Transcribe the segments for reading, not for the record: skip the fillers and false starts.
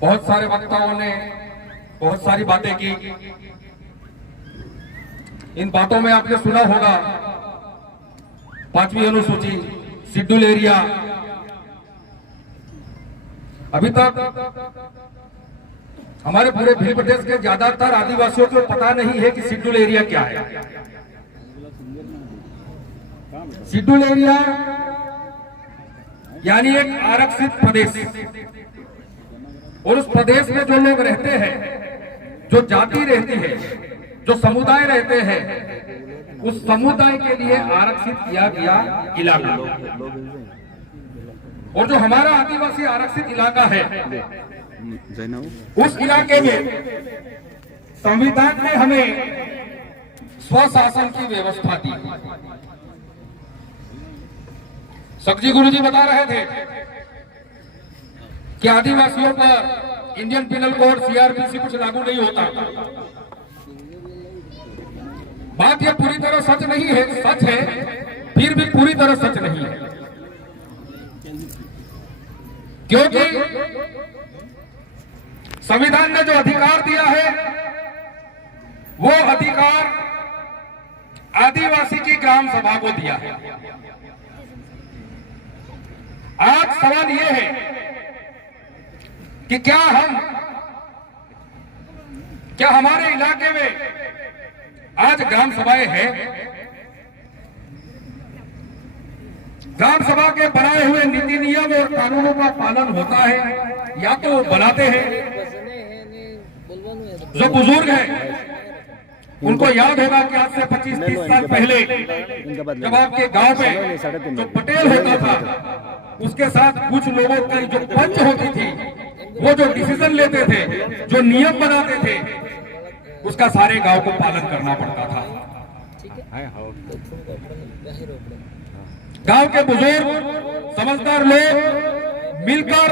बहुत सारे वक्ताओं ने बहुत सारी बातें की। इन बातों में आपने सुना होगा 5वीं अनुसूची, शेड्यूल एरिया। अभी तक हमारे पूरे भिल प्रदेश के ज्यादातर आदिवासियों को पता नहीं है कि शेड्यूल एरिया क्या है। शेड्यूल एरिया यानी एक आरक्षित प्रदेश, और उस प्रदेश में जो लोग रहते हैं, जो जाति रहती है, जो समुदाय रहते हैं, उस समुदाय के लिए आरक्षित किया गया इलाका। और जो हमारा आदिवासी आरक्षित इलाका है, उस इलाके में संविधान ने हमें स्वशासन की व्यवस्था दी। सखजी गुरुजी बता रहे थे कि आदिवासियों पर इंडियन पिनल कोड सीआरपीसी कुछ लागू नहीं होता। बात यह पूरी तरह सच नहीं है, सच है, फिर भी पूरी तरह सच नहीं है, क्योंकि संविधान ने जो अधिकार दिया है वो अधिकार आदिवासी की ग्राम सभा को दिया है। आज सवाल यह है कि क्या हमारे इलाके में आज ग्राम सभाएं हैं? ग्राम सभा के बनाए हुए नीति नियम और कानूनों का पालन होता है या तो बनाते हैं? जो बुजुर्ग हैं उनको याद होगा कि आज से 25-30 साल पहले जब आपके गांव में जो पटेल होता था, उसके साथ कुछ लोगों की जो पंच होती थी, वो जो डिसीजन लेते थे, जो नियम बनाते थे, उसका सारे गांव को पालन करना पड़ता था। गांव के बुजुर्ग समझदार लोग मिलकर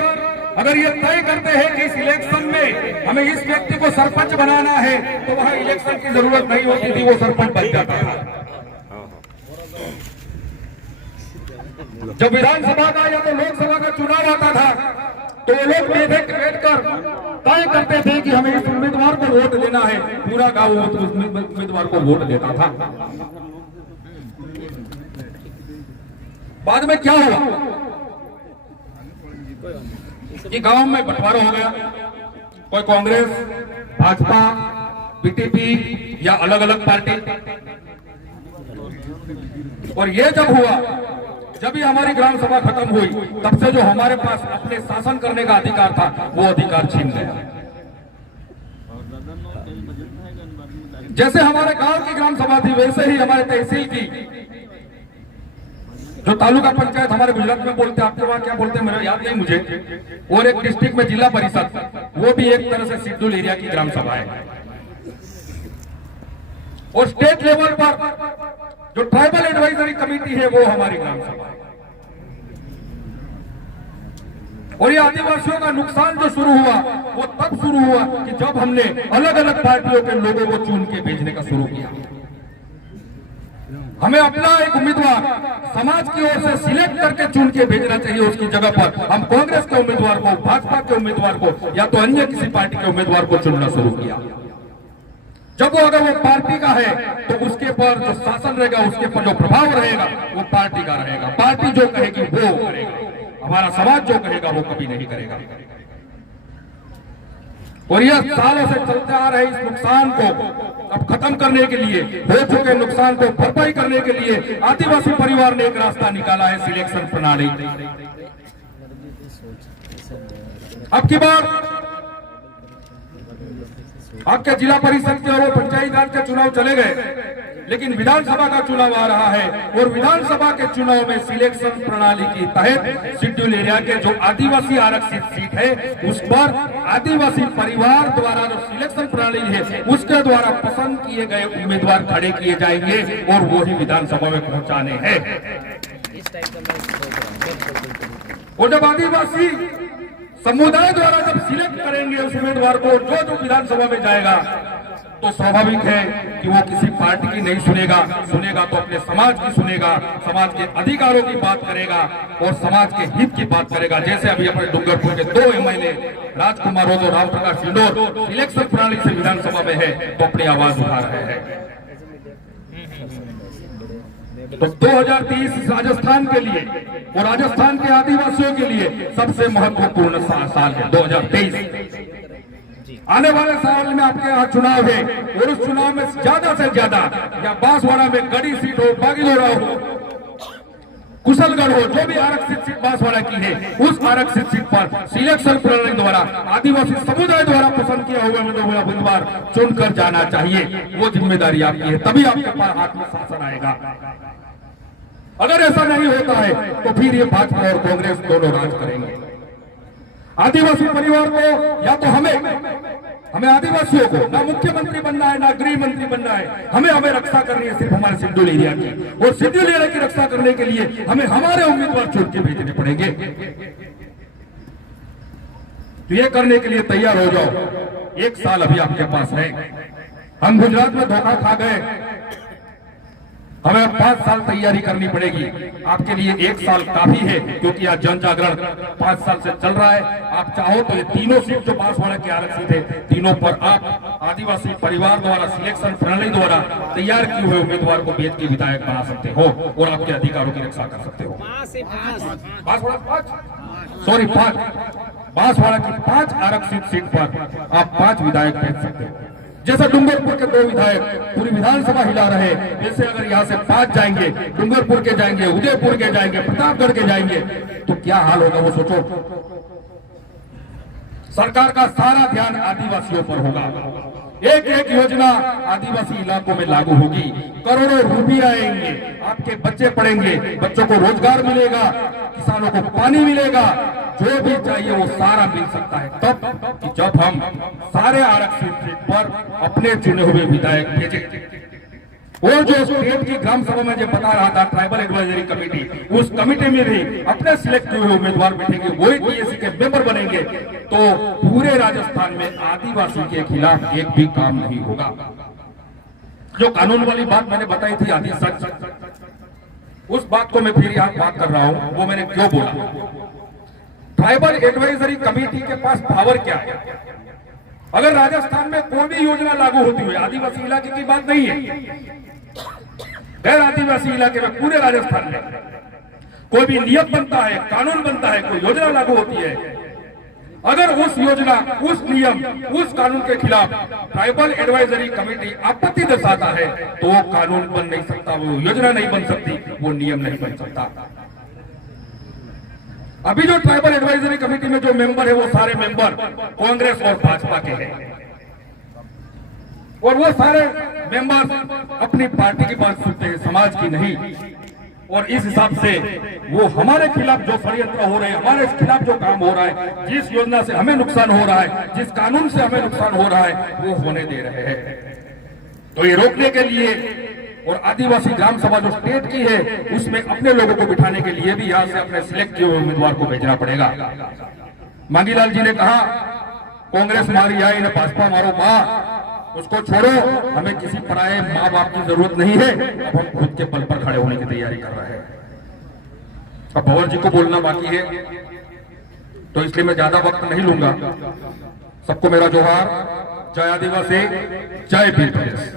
अगर ये तय करते हैं कि इस इलेक्शन में हमें इस व्यक्ति को सरपंच बनाना है, तो वहां इलेक्शन की जरूरत नहीं होती थी, वो सरपंच बन जाता था। जब विधानसभा का या तो लोकसभा का चुनाव आता था, तो वो लोग बैठकर तय करते थे कि हमें इस उम्मीदवार को वोट देना है। पूरा गांव उस उम्मीदवार को वोट देता था। बाद में क्या हुआ कि गांव में बंटवारा हो गया, कोई कांग्रेस, भाजपा, बीटीपी या अलग अलग पार्टी। और ये जब हुआ, जब ही हमारी ग्राम सभा खत्म हुई, तब से जो हमारे पास अपने शासन करने का अधिकार था, वो अधिकार छीन गया। जैसे हमारे गांव की ग्राम सभा थी, वैसे ही हमारे तहसील की, जो तालुका पंचायत हमारे गुजरात में बोलते हैं, आपके वहां क्या बोलते हैं मेरा याद नहीं मुझे, और एक डिस्ट्रिक्ट में जिला परिषद, वो भी एक तरह से शेड्यूल एरिया की ग्राम सभा है। और स्टेट लेवल पर जो ट्राइबल एडवाइजरी कमेटी है, वो हमारी ग्राम सभा है। और ये आदिवासियों का नुकसान जो शुरू हुआ, वो तब शुरू हुआ कि जब हमने अलग अलग पार्टियों के लोगों को चुन के भेजने का शुरू किया। हमें अपना एक उम्मीदवार समाज की ओर से सिलेक्ट करके चुन के भेजना चाहिए। उसकी जगह पर हम कांग्रेस के उम्मीदवार को, भाजपा के उम्मीदवार को या तो अन्य किसी पार्टी के उम्मीदवार को चुनना शुरू किया। जब वो अगर वो पार्टी का है, तो उसके पर जो शासन रहेगा, उसके पर जो प्रभाव रहेगा, वो पार्टी का रहेगा। पार्टी जो कहेगी वो करेगा, हमारा समाज जो कहेगा वो कभी नहीं करेगा। और यह सालों से चलते आ रहे इस नुकसान को अब खत्म करने के लिए, हो चुके नुकसान को भरपाई करने के लिए आदिवासी परिवार ने एक रास्ता निकाला है, सिलेक्शन प्रणाली। अब की बार आपके जिला परिषद के और पंचायत राज के चुनाव चले गए, लेकिन विधानसभा का चुनाव आ रहा है। और विधानसभा के चुनाव में सिलेक्शन प्रणाली के तहत शेड्यूल एरिया के जो आदिवासी आरक्षित सीट है, उस पर आदिवासी परिवार द्वारा जो सिलेक्शन प्रणाली है, उसके द्वारा पसंद किए गए उम्मीदवार खड़े किए जाएंगे और वो ही विधानसभा में पहुंचाने हैं। और जब आदिवासी समुदाय द्वारा जब सिलेक्ट करेंगे उस उम्मीदवार को, जो विधानसभा में जाएगा, तो स्वाभाविक है कि वो किसी पार्टी की नहीं सुनेगा, सुनेगा तो अपने समाज की सुनेगा, समाज के अधिकारों की बात करेगा और समाज के हित की बात करेगा। जैसे अभी अपने डूंगरपुर के 2 MLA राजकुमार रोज और राम प्रकाश सिंदूर इलेक्शन प्रणाली से विधानसभा में है तो अपनी आवाज उठा रहे हैं। तो 2030 राजस्थान के लिए और राजस्थान के आदिवासियों के लिए सबसे महत्वपूर्ण साल है 2023। आने वाले साल में आपके यहाँ चुनाव है और उस चुनाव में ज्यादा से ज्यादा या बांसवाड़ा में गढ़ी सीट हो, बागीदोरा हो, कुशलगढ़ हो, जो भी आरक्षित सीट बांसवाड़ा की है, उस आरक्षित सीट पर सिलेक्शन प्रणाली द्वारा आदिवासी समुदाय द्वारा पसंद किया हुआ उम्मीदवार चुनकर जाना चाहिए। वो जिम्मेदारी आपकी है, तभी आपके पास आत्मशासन आएगा। अगर ऐसा नहीं होता है तो फिर ये भाजपा और कांग्रेस दोनों राज करेंगे। आदिवासी परिवार को या तो हमें आदिवासियों को ना मुख्यमंत्री बनना है ना गृह मंत्री बनना है, हमें रक्षा करनी है सिर्फ हमारे शेड्यूल एरिया की, और शेड्यूल एरिया की रक्षा करने के लिए हमें हमारे उम्मीदवार चुन के भेजने पड़ेंगे। तो ये करने के लिए तैयार हो जाओ। 1 साल अभी आपके पास है। हम गुजरात में धोखा खा गए, हमें 5 साल तैयारी करनी पड़ेगी। आपके लिए 1 साल काफी है, क्योंकि आज जन जागरण 5 साल से चल रहा है। आप चाहो तो ये तीनों सीट जो बांसवाड़ा के आरक्षित है, तीनों पर आप आदिवासी परिवार द्वारा सिलेक्शन प्रणाली द्वारा तैयार किए हुए उम्मीदवार को भेज के विधायक बना सकते हो और आपके अधिकारों की रक्षा कर सकते हो। बांसवाड़ा की 5 आरक्षित सीट पर आप 5 विधायक भेज सकते हो। जैसे डूंगरपुर के 2 विधायक पूरी विधानसभा हिला रहे, जैसे अगर यहाँ से 5 जाएंगे, डूंगरपुर के जाएंगे, उदयपुर के जाएंगे, प्रतापगढ़ के जाएंगे, तो क्या हाल होगा वो सोचो। सरकार का सारा ध्यान आदिवासियों पर होगा। एक योजना आदिवासी इलाकों में लागू होगी, करोड़ों रुपये आएंगे, आपके बच्चे पढ़ेंगे, बच्चों को रोजगार मिलेगा, किसानों को पानी मिलेगा, जो भी चाहिए वो सारा मिल सकता है तब कि जब हम सारे आरक्षित सीट पर अपने चुने हुए विधायक भेजें। और जो स्टेट की ग्राम सभा में जो बता रहा था ट्राइबल एडवाइजरी कमेटी, उस कमेटी में भी अपने सिलेक्ट हुए उम्मीदवार बैठेंगे, वही टीएसी के मेंबर बनेंगे, तो पूरे राजस्थान में आदिवासी के खिलाफ एक भी काम नहीं होगा। जो कानून वाली बात मैंने बताई थी आदि सच, उस बात को मैं फिर यहाँ बात कर रहा हूँ। वो मैंने क्यों बोला? ट्राइबल एडवाइजरी कमेटी के पास पावर क्या है? अगर राजस्थान में कोई भी योजना लागू होती हुई, आदिवासी इलाके की बात नहीं है, गैर आदिवासी इलाके में पूरे राजस्थान में कोई भी नियम बनता है, कानून बनता है, कोई योजना लागू होती है, अगर उस योजना, उस नियम, उस कानून के खिलाफ ट्राइबल एडवाइजरी कमेटी आपत्ति दर्शाता है तो वो कानून बन नहीं सकता, वो योजना नहीं बन सकती, वो नियम नहीं बन सकता। अभी जो ट्राइबल एडवाइजरी कमेटी में जो मेंबर है वो सारे मेंबर कांग्रेस और भाजपा के हैं, और वो सारे मेंबर अपनी पार्टी की बात सुनते हैं, समाज की नहीं। और इस हिसाब से वो हमारे खिलाफ जो षड्यंत्र हो रहे हैं, हमारे खिलाफ जो काम हो रहा है, जिस योजना से हमें नुकसान हो रहा है, जिस कानून से हमें नुकसान हो रहा है, वो होने दे रहे हैं। तो ये रोकने के लिए और आदिवासी ग्राम सभा जो स्टेट की है उसमें अपने लोगों को बिठाने के लिए भी यहाँ से अपने सिलेक्ट किए हुए उम्मीदवार को भेजना पड़ेगा। मांगीलाल जी ने कहा कांग्रेस मारी आई न भाजपा मारो माँ, उसको छोड़ो, हमें किसी पराये माँ बाप की जरूरत नहीं है, अब हम खुद के बल पर खड़े होने की तैयारी कर रहे हैं। अब भंवर जी को बोलना बाकी है, तो इसलिए मैं ज्यादा वक्त नहीं लूंगा। सबको मेरा जोहार, जय आदिवासी, जय भील प्रदेश।